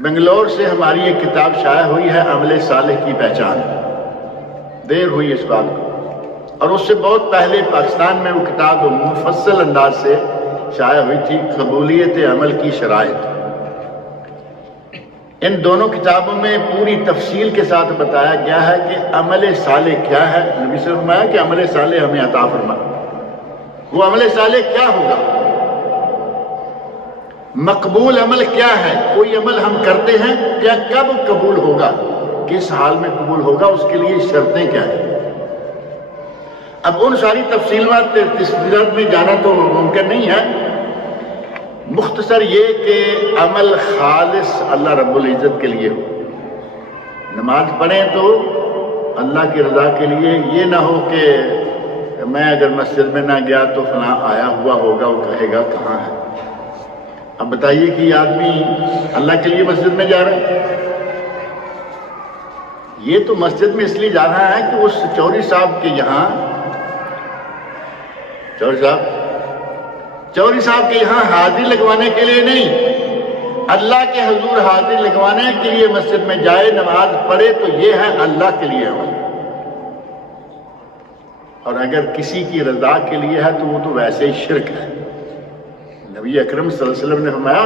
بنگلور سے ہماری ایک کتاب شائع ہوئی ہے، عمل صالح کی پہچان۔ دیر ہوئی اس بات کو، اور اس سے بہت پہلے پاکستان میں وہ کتاب مفصل انداز سے شائع ہوئی تھی، قبولیت عمل کی شرائط۔ ان دونوں کتابوں میں پوری تفصیل کے ساتھ بتایا گیا ہے کہ عمل صالح کیا ہے۔ نبی سے فرمایا کہ عمل صالح ہمیں عطا فرما، وہ عمل صالح کیا ہوگا، مقبول عمل کیا ہے، کوئی عمل ہم کرتے ہیں کیا کب قبول ہوگا، کس حال میں قبول ہوگا، اس کے لیے شرطیں کیا ہیں۔ اب ان ساری تفصیلات میں جانا تو ممکن نہیں ہے، مختصر یہ کہ عمل خالص اللہ رب العزت کے لیے ہو۔ نماز پڑھیں تو اللہ کی رضا کے لیے، یہ نہ ہو کہ میں اگر مسجد میں نہ گیا تو فلاں آیا ہوا ہوگا، وہ کہے گا کہاں ہے۔ اب بتائیے کہ یہ آدمی اللہ کے لیے مسجد میں جا رہا ہے، یہ تو مسجد میں اس لیے جا رہا ہے کہ اس چوری صاحب کے یہاں، چوری صاحب کے یہاں حاضری لگوانے کے لیے نہیں، اللہ کے حضور حاضری لگوانے کے لیے مسجد میں جائے، نماز پڑھے، تو یہ ہے اللہ کے لیے عمل۔ اور اگر کسی کی رضا کے لیے ہے تو وہ تو ویسے ہی شرک ہے۔ نبی اکرم صلی اللہ علیہ وسلم نے فرمایا،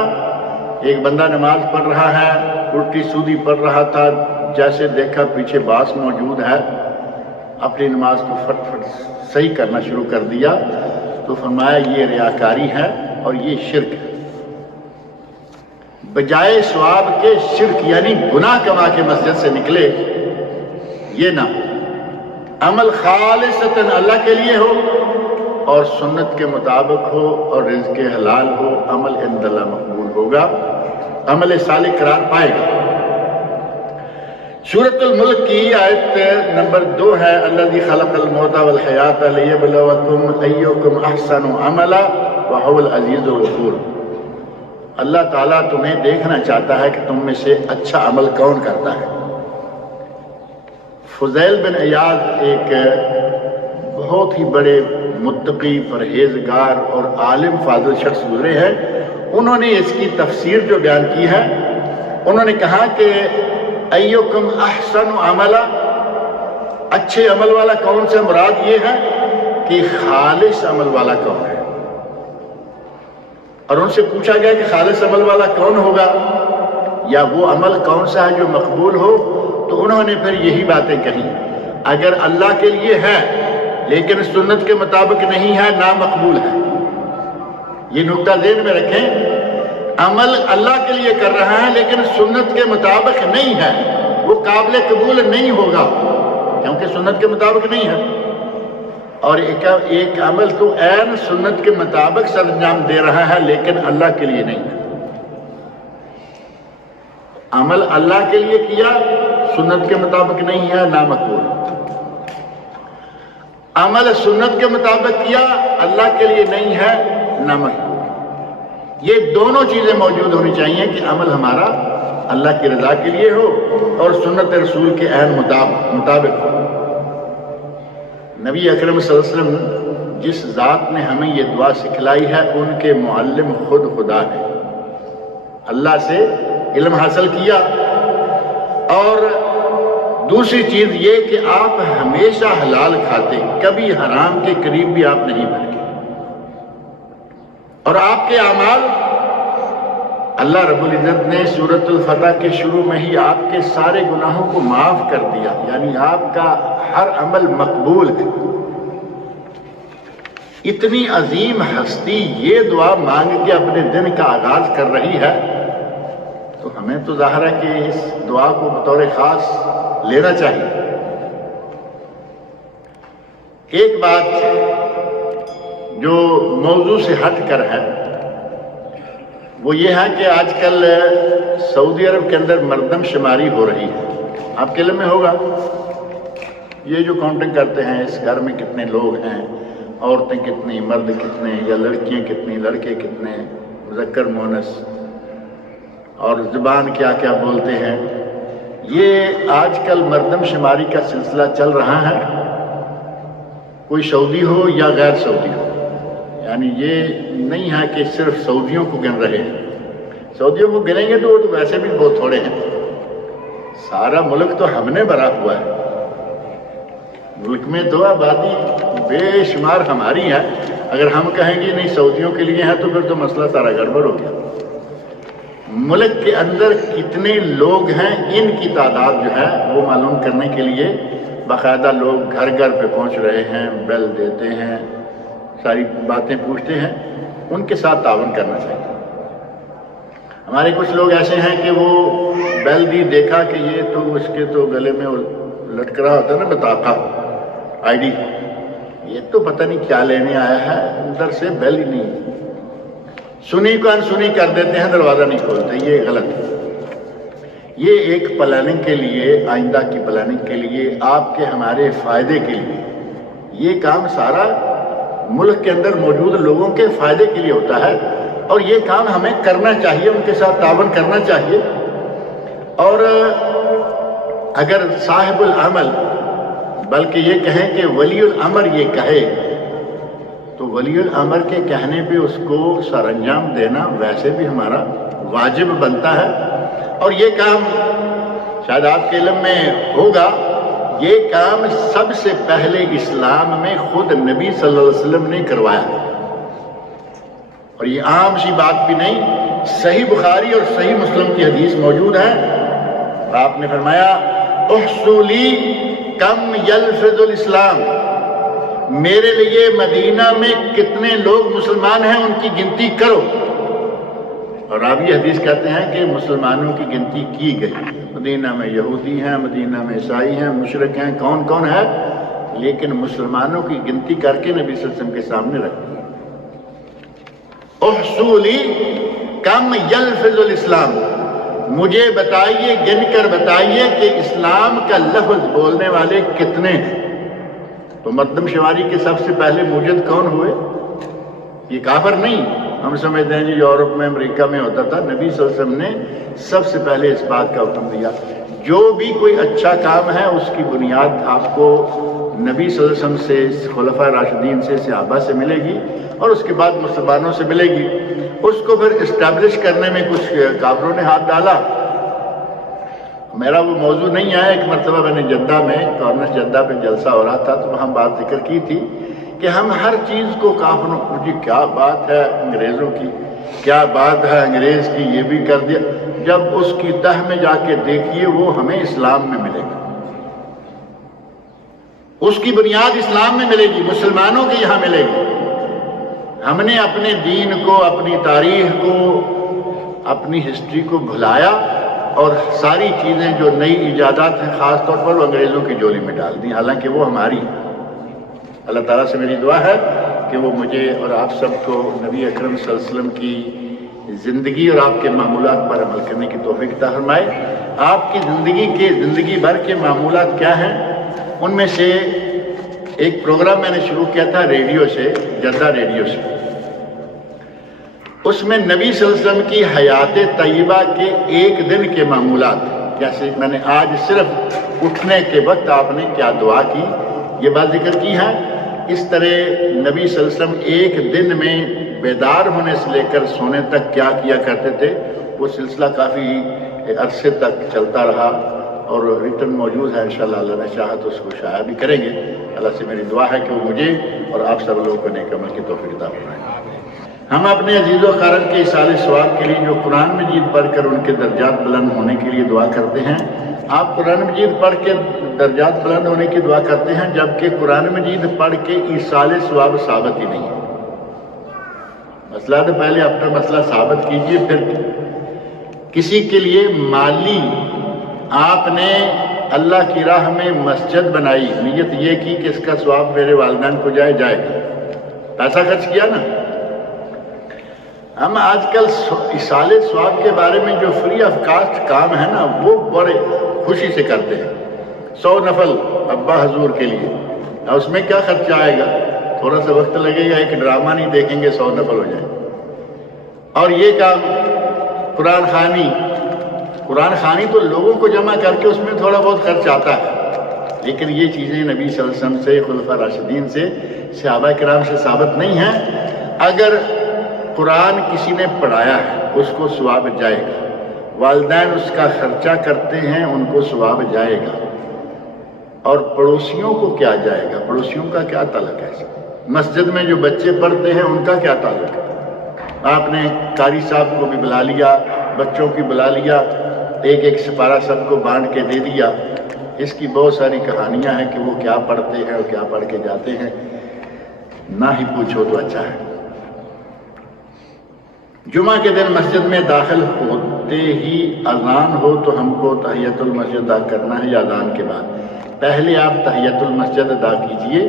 ایک بندہ نماز پڑھ رہا ہے، الٹی سودی پڑھ رہا تھا، جیسے دیکھا پیچھے باس موجود ہے، اپنی نماز کو فٹ فٹ صحیح کرنا شروع کر دیا، تو فرمایا یہ ریاکاری ہے اور یہ شرک ہے۔ بجائے ثواب کے شرک یعنی گناہ کما کے مسجد سے نکلے، یہ نہ ہو۔ عمل خالصتاً اللہ کے لیے ہو اور سنت کے مطابق ہو اور رزق حلال ہو، عمل عند اللہ مقبول ہوگا، عمل صالح قرار پائے گا۔ سورۃ الملک کی آیت نمبر 2 ہے، الذی خلق الموت والحیات لیبلوکم ایکم احسن عملا وہو العزیز الغفور۔ اللہ تعالیٰ تمہیں دیکھنا چاہتا ہے کہ تم میں سے اچھا عمل کون کرتا ہے۔ فضیل بن عیاض ایک بہت ہی بڑے متقی، پرہیزگار اور عالم فاضل شخص گزرے ہیں، انہوں نے اس کی تفسیر جو بیان کی ہے، انہوں نے کہا کہ ایکم احسن عملا، اچھے عمل والا کون سے، مراد یہ ہے کہ خالص عمل والا کون ہے۔ اور ان سے پوچھا گیا کہ خالص عمل والا کون ہوگا، یا وہ عمل کون سا ہے جو مقبول ہو، تو انہوں نے پھر یہی باتیں کہیں، اگر اللہ کے لیے ہے لیکن سنت کے مطابق نہیں ہے، نامقبول ہے۔ یہ نقطہ ذہن میں رکھیں، عمل اللہ کے لیے کر رہا ہے لیکن سنت کے مطابق نہیں ہے، وہ قابل قبول نہیں ہوگا کیونکہ سنت کے مطابق نہیں ہے۔ اور ایک عمل تو عین سنت کے مطابق سر انجام دے رہا ہے لیکن اللہ کے لیے نہیں ہے، عمل اللہ کے لیے کیا، سنت کے مطابق نہیں ہے، نامقبول۔ عمل سنت کے مطابق کیا، اللہ کے لیے نہیں ہے، نامقبول۔ یہ دونوں چیزیں موجود ہونی چاہیے کہ عمل ہمارا اللہ کی رضا کے لیے ہو اور سنت رسول کے عین مطابق ہو۔ نبی اکرم صلی اللہ علیہ وسلم جس ذات نے ہمیں یہ دعا سکھلائی ہے، ان کے معلم خود خدا ہے، اللہ سے علم حاصل کیا۔ اور دوسری چیز یہ کہ آپ ہمیشہ حلال کھاتے، کبھی حرام کے قریب بھی آپ نہیں بلکہ، اور آپ کے اعمال اللہ رب العزت نے سورۃ الفتح کے شروع میں ہی آپ کے سارے گناہوں کو معاف کر دیا، یعنی آپ کا ہر عمل مقبول ہے۔ اتنی عظیم ہستی یہ دعا مانگ کے اپنے دن کا آغاز کر رہی ہے، تو ہمیں تو ظاہر ہے کہ اس دعا کو بطور خاص لینا چاہیے۔ ایک بات جو موضوع سے ہٹ کر ہے وہ یہ ہے کہ آج کل سعودی عرب کے اندر مردم شماری ہو رہی ہے۔ آپ کے علم میں ہوگا، یہ جو کاؤنٹنگ کرتے ہیں اس گھر میں کتنے لوگ ہیں، عورتیں کتنی، مرد کتنے، یا لڑکیاں کتنی، لڑکے کتنے، مذکر مؤنث، اور زبان کیا کیا بولتے ہیں، یہ آج کل مردم شماری کا سلسلہ چل رہا ہے، کوئی سعودی ہو یا غیر سعودی ہو۔ یعنی یہ نہیں ہے کہ صرف سعودیوں کو گن رہے ہیں، سعودیوں کو گنیں گے تو وہ تو ویسے بھی بہت تھوڑے ہیں، سارا ملک تو ہم نے بھرا ہوا ہے، ملک میں تو آبادی بے شمار ہماری ہے۔ اگر ہم کہیں گے نہیں سعودیوں کے لیے ہے تو پھر تو مسئلہ سارا گڑبڑ ہو گیا۔ ملک کے اندر کتنے لوگ ہیں، ان کی تعداد جو ہے وہ معلوم کرنے کے لیے باقاعدہ لوگ گھر گھر پہ پہنچ رہے ہیں، بیل دیتے ہیں، ساری باتیں پوچھتے ہیں، ان کے ساتھ تعاون کرنا چاہیے۔ ہمارے کچھ لوگ ایسے ہیں کہ وہ بیل دی، دیکھا کہ یہ تو اس کے تو گلے میں لٹک رہا ہوتا ہے نا بطاقہ، آئی ڈی، یہ تو پتہ نہیں کیا لینے آیا ہے، اندر سے بیل ہی نہیں، سنی کو انسنی کر دیتے ہیں، دروازہ نہیں کھولتے۔ یہ غلط ہے۔ یہ ایک پلاننگ کے لیے، آئندہ کی پلاننگ کے لیے، آپ کے ہمارے فائدے کے لیے، یہ کام سارا ملک کے اندر موجود لوگوں کے فائدے کے لیے ہوتا ہے، اور یہ کام ہمیں کرنا چاہیے، ان کے ساتھ تعاون کرنا چاہیے۔ اور اگر صاحب العمل، بلکہ یہ کہیں کہ ولی الامر یہ کہے، تو ولی الامر کے کہنے پہ اس کو سر انجام دینا ویسے بھی ہمارا واجب بنتا ہے۔ اور یہ کام شاید آپ کے علم میں ہوگا، یہ کام سب سے پہلے اسلام میں خود نبی صلی اللہ علیہ وسلم نے کروایا، اور یہ عام سی بات بھی نہیں، صحیح بخاری اور صحیح مسلم کی حدیث موجود ہے، اور آپ نے فرمایا احصولی کم یلفظ الاسلام، میرے لیے مدینہ میں کتنے لوگ مسلمان ہیں ان کی گنتی کرو۔ اور راوی حدیث کہتے ہیں کہ مسلمانوں کی گنتی کی گئی، مدینہ میں یہودی ہیں، مدینہ میں عیسائی ہیں، مشرک ہیں، کون کون ہے، لیکن مسلمانوں کی گنتی کر کے نبی صلی اللہ علیہ وسلم کے سامنے رکھ دی۔ احصولی کم یلفظ الاسلام، مجھے بتائیے، گن کر بتائیے کہ اسلام کا لفظ بولنے والے کتنے ہیں۔ تو مردم شماری کے سب سے پہلے موجد کون ہوئے؟ یہ کافر نہیں، ہم سمجھتے ہیں جی یورپ میں، امریکہ میں ہوتا تھا، نبی صلی اللہ علیہ وسلم نے سب سے پہلے اس بات کا حکم دیا۔ جو بھی کوئی اچھا کام ہے اس کی بنیاد آپ کو نبی صلی اللہ علیہ وسلم سے، خلفاء راشدین سے، صحابہ سے ملے گی، اور اس کے بعد مسلمانوں سے ملے گی۔ اس کو پھر اسٹیبلش کرنے میں کچھ کافروں نے ہاتھ ڈالا۔ میرا وہ موضوع نہیں آیا، ایک مرتبہ میں نے جدہ میں، کارنس جدہ پہ جلسہ ہو رہا تھا، تو وہاں بات ذکر کی تھی کہ ہم ہر چیز کو کافروں کو، جی کیا بات ہے انگریزوں کی، کیا بات ہے انگریز کی، یہ بھی کر دیا۔ جب اس کی تہ میں جا کے دیکھیے وہ ہمیں اسلام میں ملے گا، اس کی بنیاد اسلام میں ملے گی، مسلمانوں کی یہاں ملے گی۔ ہم نے اپنے دین کو، اپنی تاریخ کو، اپنی ہسٹری کو بھلایا، اور ساری چیزیں جو نئی ایجادات ہیں خاص طور پر وہ انگریزوں کی جولی میں ڈال دی، حالانکہ وہ ہماری ہیں۔ اللہ تعالیٰ سے میری دعا ہے کہ وہ مجھے اور آپ سب کو نبی اکرم صلی اللہ علیہ وسلم کی زندگی اور آپ کے معمولات پر عمل کرنے کی توفیق عطا فرمائے۔ آپ کی زندگی بھر کے معمولات کیا ہیں؟ ان میں سے ایک پروگرام میں نے شروع کیا تھا ریڈیو سے، جدہ ریڈیو سے۔ اس میں نبی صلی اللہ علیہ وسلم کی حیات طیبہ کے ایک دن کے معمولات، جیسے میں نے آج صرف اٹھنے کے وقت آپ نے کیا دعا کی یہ بات ذکر کی ہے، اس طرح نبی صلی اللہ علیہ وسلم ایک دن میں بیدار ہونے سے لے کر سونے تک کیا کیا کرتے تھے، وہ سلسلہ کافی عرصے تک چلتا رہا اور ریٹرن موجود ہے، انشاءاللہ اللہ نے چاہا تو اس کو شائع بھی کریں گے۔ اللہ سے میری دعا ہے کہ وہ مجھے اور آپ سب لوگوں کو نیک عمل کی توفیق عطا فرمائیں۔ ہم اپنے عزیز و اقارب کے ایصال ثواب کے لیے جو قرآن مجید پڑھ کر ان کے درجات بلند ہونے کے لیے دعا کرتے ہیں، آپ قرآن مجید پڑھ کے درجات بلند ہونے کی دعا کرتے ہیں، جبکہ قرآن مجید پڑھ کے ایصال ثواب ثابت ہی نہیں ہے۔ مسئلہ تو پہلے اپنا مسئلہ ثابت کیجئے، پھر کسی کے لیے مالی آپ نے اللہ کی راہ میں مسجد بنائی، نیت یہ کی کہ اس کا ثواب میرے والدین کو جائے گا، پیسہ خرچ کیا نا۔ ہم آج کل ایصال ثواب کے بارے میں جو فری آف کاسٹ کام ہے نا، وہ بڑے خوشی سے کرتے ہیں۔ 100 نفل ابا حضور کے لیے، اور اس میں کیا خرچہ آئے گا؟ تھوڑا سا وقت لگے گا، ایک ڈرامہ نہیں دیکھیں گے 100 نفل ہو جائیں۔ اور یہ کام قرآن خوانی تو لوگوں کو جمع کر کے اس میں تھوڑا بہت خرچ آتا ہے، لیکن یہ چیزیں نبی صلی اللہ علیہ وسلم سے، خلفاء راشدین سے، صحابہ کرام سے ثابت نہیں ہیں۔ اگر قرآن کسی نے پڑھایا ہے اس کو ثواب جائے گا، والدین اس کا خرچہ کرتے ہیں ان کو ثواب جائے گا، اور پڑوسیوں کو کیا جائے گا؟ پڑوسیوں کا کیا تعلق ہے؟ مسجد میں جو بچے پڑھتے ہیں ان کا کیا تعلق ہے؟ آپ نے قاری صاحب کو بھی بلا لیا، بچوں کی بلا لیا، ایک ایک سپارہ سب کو بانٹ کے دے دیا۔ اس کی بہت ساری کہانیاں ہیں کہ وہ کیا پڑھتے ہیں اور کیا پڑھ کے جاتے ہیں، نہ ہی پوچھو تو اچھا ہے۔ جمعہ کے دن مسجد میں داخل ہوتے ہی اذان ہو تو ہم کو تحیۃ المسجد ادا کرنا ہے یا اذان کے بعد؟ پہلے آپ تحیۃ المسجد ادا کیجئے،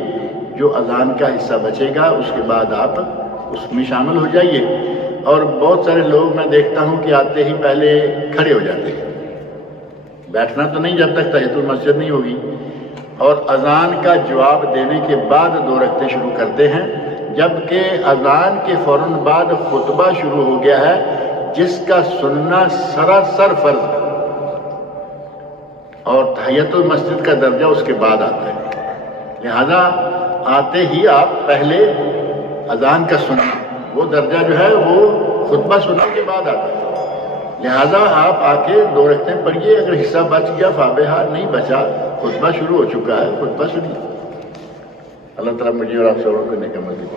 جو اذان کا حصہ بچے گا اس کے بعد آپ اس میں شامل ہو جائیے۔ اور بہت سارے لوگ میں دیکھتا ہوں کہ آتے ہی پہلے کھڑے ہو جاتے ہیں، بیٹھنا تو نہیں جب تک تحیۃ المسجد نہیں ہوگی، اور اذان کا جواب دینے کے بعد 2 رکعتیں شروع کرتے ہیں، جبکہ اذان کے فوراً بعد خطبہ شروع ہو گیا ہے جس کا سننا سراسر فرض ہے، اور تحیۃ المسجد کا درجہ اس کے بعد آتا ہے۔ لہذا آتے ہی آپ پہلے اذان کا سننا، وہ درجہ جو ہے وہ خطبہ سننے کے بعد آتا ہے، لہذا آپ آ کے 2 رکعتیں پڑھیے۔ اگر حصہ بچ گیا فابہا، نہیں بچا، خطبہ شروع ہو چکا ہے، خطبہ سنیے۔ اللہ تعالیٰ مجھے اور آپ سبوں کو نیک عمل کی